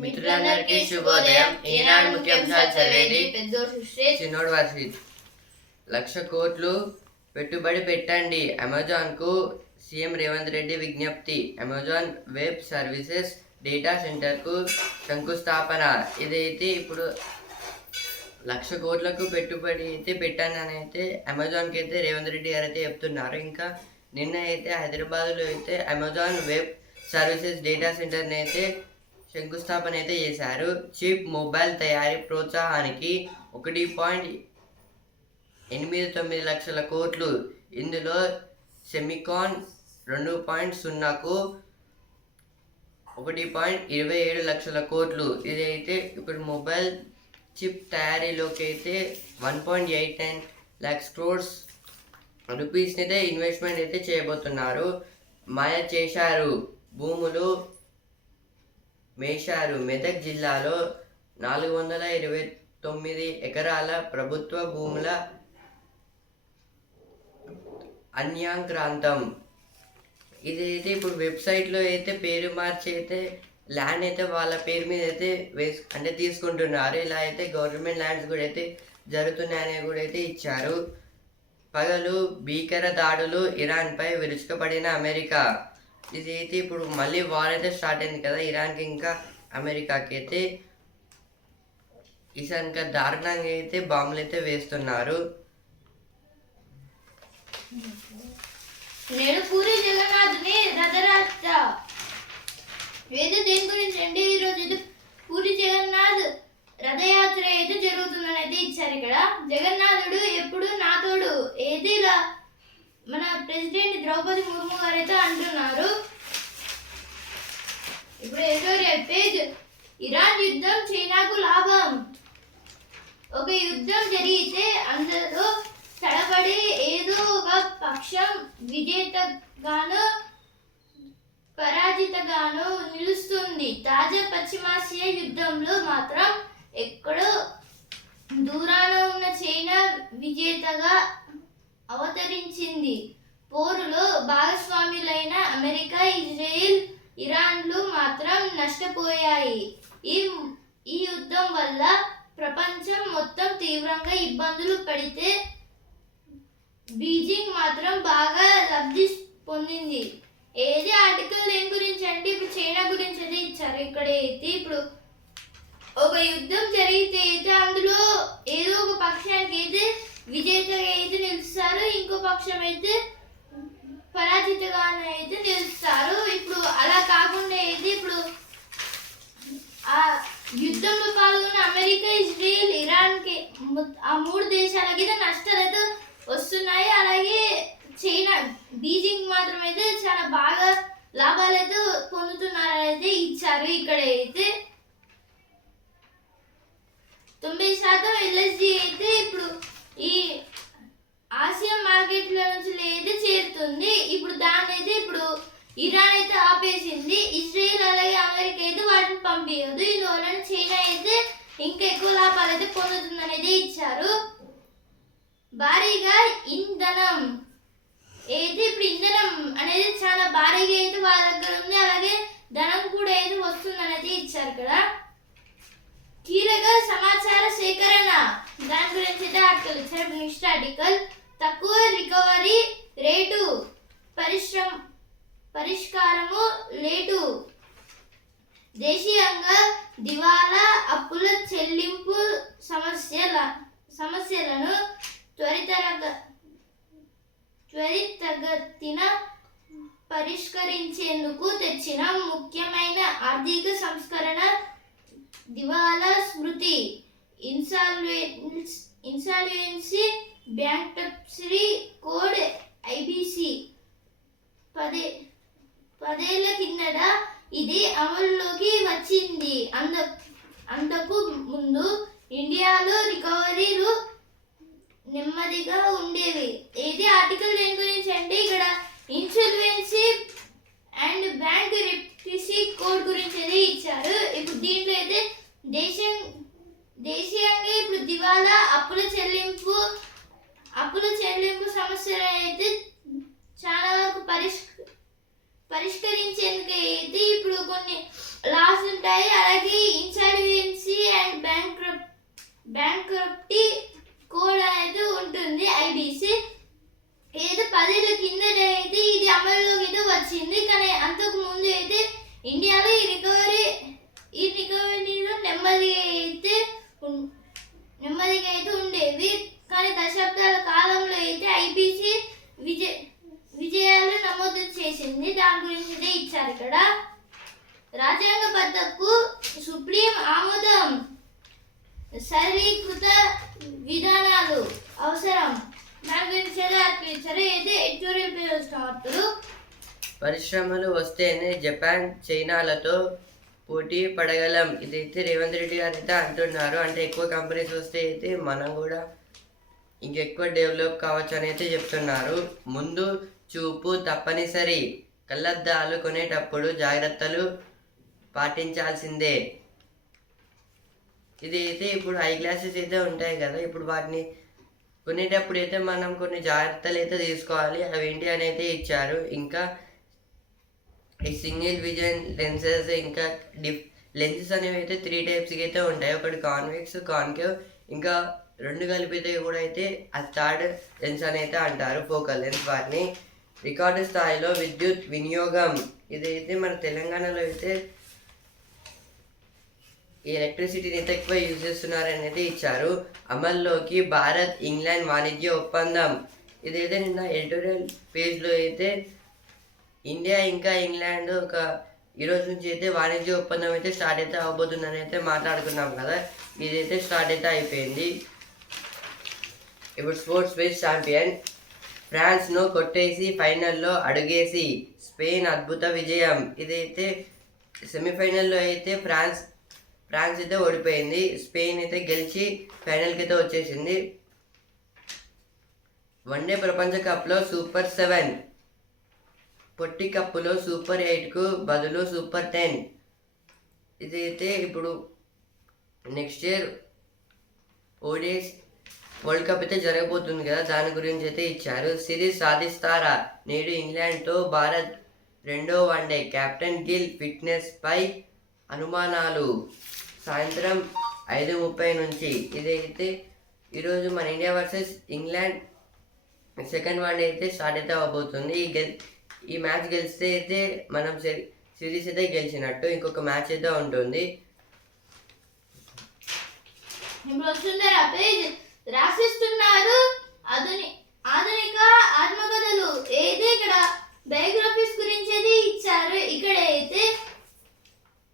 మిత్రులందరికీ శుభోదయం. ఈనాడు ముఖ్యాంశాలు చదివేది చిన్నోడు వర్షిత్. 1,00,000 కోట్లు పెట్టుబడి పెట్టండి, అమెజాన్ కు సీఎం రేవంత్ రెడ్డి విజ్ఞప్తి. Amazon web services data centre కు శంకుస్థాపన. ఇదైతే ఇప్పుడు 1,00,000 కోట్లకు పెట్టుబడి అయితే పెట్టండి అని అయితే అమెజాన్కి అయితే రేవంత్ రెడ్డి గారు అయితే చెప్తున్నారు. ఇంకా నిన్న అయితే హైదరాబాద్లో అయితే అమెజాన్ వెబ్ సర్వీసెస్ డేటా సెంటర్ని అయితే శంకుస్థాపన అయితే చేశారు. చీప్ మొబైల్ తయారీ ప్రోత్సాహానికి 1.89 లక్షల కోట్లు. ఇందులో సెమికాన్ 2.0కు 1.27 లక్షల కోట్లు. ఇదైతే ఇప్పుడు మొబైల్ చిప్ తయారీలోకి అయితే 1.89 lakhs crores రూపీస్ని అయితే ఇన్వెస్ట్మెంట్ అయితే చేయబోతున్నారు. మాయ చేశారు, భూములు మేశారు. మెదక్ జిల్లాలో 429 ఎకరాల ప్రభుత్వ భూముల అన్యాక్రాంతం. ఇదైతే ఇప్పుడు వెబ్సైట్లో అయితే పేరు మార్చి అయితే ల్యాండ్ అయితే వాళ్ళ పేరు మీద అయితే అంటే తీసుకుంటున్నారు. ఇలా అయితే గవర్నమెంట్ ల్యాండ్స్ కూడా అయితే జరుగుతున్నాయని కూడా అయితే ఇచ్చారు. పగలు భీకర దాడులు, ఇరాన్పై విరుచుకుపడిన అమెరికా. ఇది అయితే ఇప్పుడు మళ్ళీ వార్ అయితే స్టార్ట్ అయింది కదా ఇరాన్కి ఇంకా అమెరికాకి అయితే. ఈసారి ఇంకా దారుణంగా అయితే బాంబులు అయితే వేస్తున్నారు. నేడు పూరి జగన్నాథుని రథయాత్ర. ఏదో దేని గురించి అంటే ఈరోజు పూరి జగన్నాథ్ రథయాత్ర అయితే జరుగుతుందని అయితే ఇచ్చారు. ఇక్కడ జగన్నాథుడు ఎప్పుడు నాతోడు ఏది ఇలా మన ప్రెసిడెంట్ ద్రౌపది ముర్ము గారు అయితే అంటున్నారు. ఇప్పుడు ఏదో పేజ్, ఇరాన్ యుద్ధం చైనాకు లాభం. ఒక యుద్ధం జరిగితే అందరూ తడబడి ఏదో ఒక పక్షం విజేతగాను పరాజితగాను నిలుస్తుంది. తాజా పశ్చిమాసియా యుద్ధంలో మాత్రం ఎక్కడో దూరాన ఉన్న చైనా విజేతగా అవతరించింది. పోరులో భాగస్వాములైన అమెరికా, ఇజ్రాయెల్, ఇరాన్లు మాత్రం నష్టపోయాయి. ఈ యుద్ధం వల్ల ప్రపంచం మొత్తం తీవ్రంగా ఇబ్బందులు పడితే బీజింగ్ మాత్రం బాగా లబ్ధి పొందింది. ఏది ఆర్టికల్ దేని గురించి అంటే ఇప్పుడు చైనా గురించి అయితే ఇచ్చారు. ఇక్కడ అయితే ఇప్పుడు ఒక యుద్ధం జరిగితే అయితే అందులో ఏదో ఒక పక్షానికి అయితే విజేతగా అయితే నిలుస్తారు, ఇంకో పక్షం అయితే పరాజితగా అయితే నిలుస్తారు. ఇప్పుడు అలా కాకుండా అయితే ఇప్పుడు ఆ యుద్ధంలో పాల్గొన్న అమెరికా, ఇజ్రాయెల్, ఇరాన్కి ఆ 3 దేశాలకి అయితే నష్టాలు అయితే వస్తున్నాయి. అలాగే చైనా, బీజింగ్ మాత్రం అయితే చాలా బాగా లాభాలు అయితే పొందుతున్నారని అయితే ఇచ్చారు. ఇక్కడ అయితే 90% ఎల్ఎస్డి అయితే ఇప్పుడు ఈ ఆసియా మార్కెట్ల నుంచి అయితే చేరుతుంది. ఇప్పుడు దాన్ని అయితే ఇప్పుడు ఇరాన్ అయితే ఆపేసింది. ఇజ్రాయెల్ అలాగే అమెరికా అయితే వాటిని పంపించదు. ఇందువల్ల చైనా అయితే ఇంకా ఎక్కువ లాభాలు అయితే పొందుతుందని అయితే ఇచ్చారు. భారీగా ఇంధనం అయితే ఇప్పుడు ఇంధనం అనేది చాలా భారీగా అయితే వాళ్ళ దగ్గర ఉంది. అలాగే ధనం కూడా అయితే వస్తుందని అయితే ఇచ్చారు. ఇక్కడ కీలక సమాచార సేకరణ దాని గురించి అయితే ఆర్టికల్ ఇచ్చారు. నెక్స్ట్ ఆర్టికల్, తక్కువ రికవరీ రేటు, పరిష్కారము లేటు. దేశీయంగా దివాలా అప్పుల చెల్లింపు సమస్యలను త్వరితగతిన పరిష్కరించేందుకు తెచ్చిన ముఖ్యమైన ఆర్థిక సంస్కరణ దివాలా స్మృతి, ఇన్సాల్వెన్సీ బ్యాంక్రప్సీ కోడ్ ఐబిసి. 10 ఏళ్ల కిందట ఇది అమలులోకి వచ్చింది. అంతకు ముందు ఇండియాలో రికవరీలు నెమ్మదిగా ఉండేవి. ఏది ఆర్టికల్ దేని గురించి అంటే ఇక్కడ ఇన్సాల్వెన్సీ అండ్ బ్యాంక్ రెప్సీ కోడ్ గురించి అయితే ఇచ్చారు. ఇప్పుడు దీంట్లో అయితే దేశీయంగా ఇప్పుడు దివాలా అప్పుల చెల్లింపు సమస్యలు అయితే చాలా వరకు పరిష్కరించేందుకు అయితే ఇప్పుడు కొన్ని లాస్ ఉంటాయి. అలాగే బ్యాంక్రప్టీ కోడ్ అనేది ఉంటుంది ఐబీసీ. ఏదో 10 ఏళ్ల కిందట అయితే ఇది అమల్లోకి అయితే వచ్చింది. కానీ అంతకు ముందు అయితే ఇండియాలో ఈ రికవరీలో నెమ్మదిగా అయితే ఉండేవి. కానీ దశాబ్దాల కాలంలో అయితే ఐబీసీ విజయాలు నమోదు చేసింది. దాని గురించి అయితే ఇచ్చారు ఇక్కడ. రాజ్యాంగబద్ధకు సుప్రీం ఆమోదం, సరళీకృత విధానాలు అవసరం. దాని గురించి ఇచ్చారు. అయితే ఎడిటోరియల్ పేజ్ వచ్చిన వార్తలు. పరిశ్రమలు వస్తేనే జపాన్ చైనాలతో పోటీ పడగలం. ఇదైతే రేవంత్ రెడ్డి గారు అయితే అంటున్నారు. అంటే ఎక్కువ కంపెనీస్ వస్తే అయితే మనం కూడా ఇంకెక్కువ డెవలప్ కావచ్చు అని అయితే చెప్తున్నారు. ముందు చూపు తప్పనిసరి. కళ్ళద్దాలు కొనేటప్పుడు జాగ్రత్తలు పాటించాల్సిందే. ఇది అయితే ఇప్పుడు ఐ గ్లాసెస్ అయితే ఉంటాయి కదా, ఇప్పుడు వాటిని కొనేటప్పుడు అయితే మనం కొన్ని జాగ్రత్తలు అయితే తీసుకోవాలి. అవి ఏంటి అని అయితే ఇచ్చారు. ఇంకా ఈ సింగిల్ విజన్ లెన్సెస్, ఇంకా లెన్సెస్ అనేవి అయితే 3 టైప్స్కి అయితే ఉంటాయి. ఒకటి కాన్వెక్స్, కాన్కేవ్, ఇంకా 2 కలిపితే కూడా అయితే అది థర్డ్ లెన్స్ అని అయితే అంటారు, ఫోకల్ లెన్స్. వాటిని రికార్డు స్థాయిలో విద్యుత్ వినియోగం. ఇదైతే మన తెలంగాణలో అయితే ఈ ఎలక్ట్రిసిటీని అయితే ఎక్కువ యూజ్ చేస్తున్నారని అయితే ఇచ్చారు. అమల్లోకి భారత్ ఇంగ్లాండ్ వాణిజ్య ఒప్పందం. ఇదైతే నిన్న ఎడిటోరియల్ పేజ్లో అయితే ఇండియా ఇంకా ఇంగ్లాండ్ ఈరోజు నుంచి అయితే వాణిజ్య ఒప్పందం అయితే స్టార్ట్ అయితే అవబోతుందని అయితే మాట్లాడుకున్నాం కదా. ఇదైతే స్టార్ట్ అయితే అయిపోయింది. ఇప్పుడు స్పోర్ట్స్ పేజ్ ఛాంపియన్ ఫ్రాన్స్ను కొట్టేసి ఫైనల్లో అడుగేసి స్పెయిన్ అద్భుత విజయం. ఇదైతే సెమీఫైనల్లో అయితే ఫ్రాన్స్ అయితే ఓడిపోయింది. స్పెయిన్ అయితే గెలిచి ఫైనల్కి అయితే వచ్చేసింది. వన్డే ప్రపంచ కప్లో సూపర్ 7, పొట్టి కప్పులో సూపర్ 8కు బదులు సూపర్ 10. ఇదైతే ఇప్పుడు next year ODI world cup అయితే జరగబోతుంది కదా, దాని గురించి అయితే ఇచ్చారు. సిరీస్ సాధిస్తారా? నేడు ఇంగ్లాండ్తో భారత్ 2వ వన్డే. కెప్టెన్ గిల్ ఫిట్నెస్ పై అనుమానాలు. సాయంత్రం 5:30 నుంచి. ఇదైతే ఈరోజు మన India versus England second one day అయితే స్టార్ట్ అయితే అవబోతుంది. ఈ మ్యాచ్ గెలిస్తే అయితే మనం సిరీస్ అయితే గెలిచినట్టు. ఇంకొక మ్యాచ్ అయితే ఉంటుంది. రాసిస్తున్నారు ఆధునిక ఆత్మకథలు. ఏది ఇక్కడ బయోగ్రఫీస్ గురించి అయితే ఇచ్చారు. ఇక్కడ అయితే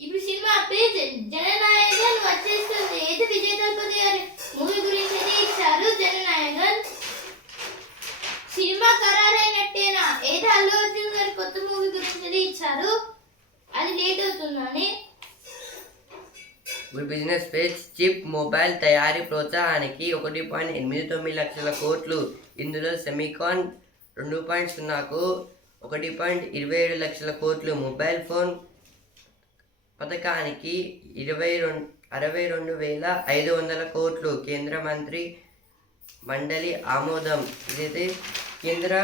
ఇప్పుడు సినిమా పేజ్ జననాయకన్ వచ్చేస్తుంది. అయితే విజయ్ తలపతి గారి మూవీ గురించి అయితే ఇచ్చారు. జననాయకన్ సినిమా ఖరారైనట్టేనా? ఏదో అల్లు అర్జున్ గారి కొత్త మూవీ గురించి అయితే ఇచ్చారు. అది లేట్ అవుతుందని. బిజినెస్ పేజ్ చిప్ మొబైల్ తయారీ ప్రోత్సాహానికి 1.89 లక్షల కోట్లు. ఇందులో సెమీకాన్ 2.0కు 1.27 లక్షల కోట్లు. మొబైల్ ఫోన్ పథకానికి 62,500 కోట్లు. కేంద్ర మంత్రి మండలి ఆమోదం. ఇదైతే కేంద్ర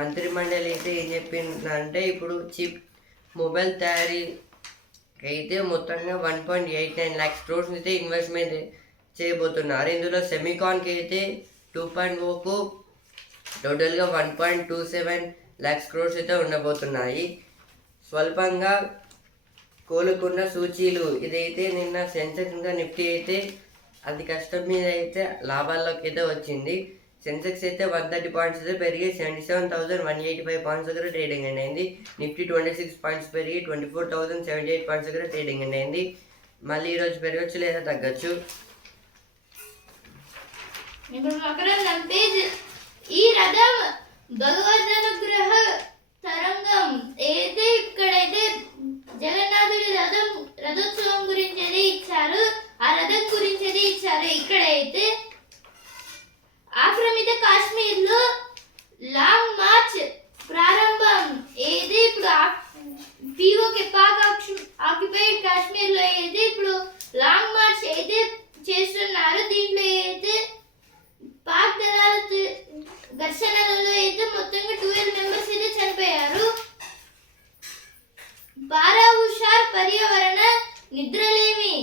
మంత్రి మండలి అయితే ఏం చెప్పిందంటే ఇప్పుడు చిప్ మొబైల్ తయారీ అయితే మొత్తంగా 1.89 lakhs crores అయితే ఇన్వెస్ట్మెంట్ చేయబోతున్నారు. ఇందులో సెమీకాన్కి అయితే 2.0కు టోటల్గా 1.27 lakhs crores అయితే ఉండబోతున్నాయి. స్వల్పంగా కోలుకున్న సూచీలు. ఇదైతే నిన్న సెన్సెక్స్ ఇంకా నిఫ్టీ అయితే అది కష్టం మీద అయితే లాభాల్లోకి అయితే వచ్చింది. సెన్సెక్స్ అయితే 130 పాయింట్స్ అయితే పెరిగి 77,185 పాయింట్స్ దగ్గర ట్రేడింగ్ అయింది. నిఫ్టీ 26 పాయింట్స్ పెరిగి 24,078 పాయింట్స్ దగ్గర ట్రేడింగ్ అయింది. మళ్ళీ ఈరోజు పెరగచ్చు లేదా తగ్గచ్చు. ఈ రథం భగవద్ అనుగ్రహ తరంగం. అయితే ఇక్కడైతే జగన్నాథుడి రథోత్సవం గురించి అయితే ఇచ్చారు. ఆ రథం గురించి అయితే ఇచ్చారు. ఇక్కడైతే ఆక్రమిత కాశ్మీర్ లో లాంగ్ మార్చ్ ప్రారంభం. ఏది ఇప్పుడు పీఓకే పాక్ ఆక్యుపైడ్ కాశ్మీర్ లో అయితే ఇప్పుడు లాంగ్ మార్చ్ అయితే చేస్తున్నారు. దీంట్లో అయితే పాక్ దళాల ఘర్షణలలో అయితే మొత్తంగా 12 మెంబర్స్ అయితే చనిపోయారు. బారా హుషార్ పర్యావరణ నిద్రలేమి.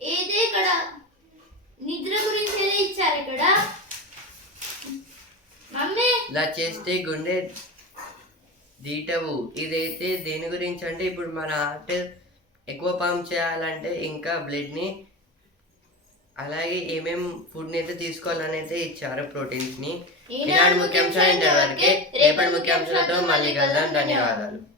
ఏదే ఇక్కడ ఇలా చేస్తే గుండె దీటవు. ఇదైతే దేని గురించి అంటే ఇప్పుడు మన హార్ట్ ఎక్కువ పంప్ చేయాలంటే ఇంకా బ్లడ్ని, అలాగే ఏమేం ఫుడ్ని అయితే తీసుకోవాలని అయితే ఇచ్చారు ప్రోటీన్స్ని. ఈనాడు ముఖ్యాంశాలు ఇంతవరకే. రేపటి ముఖ్యాంశాలతో మళ్ళీ కలుద్దాం. ధన్యవాదాలు.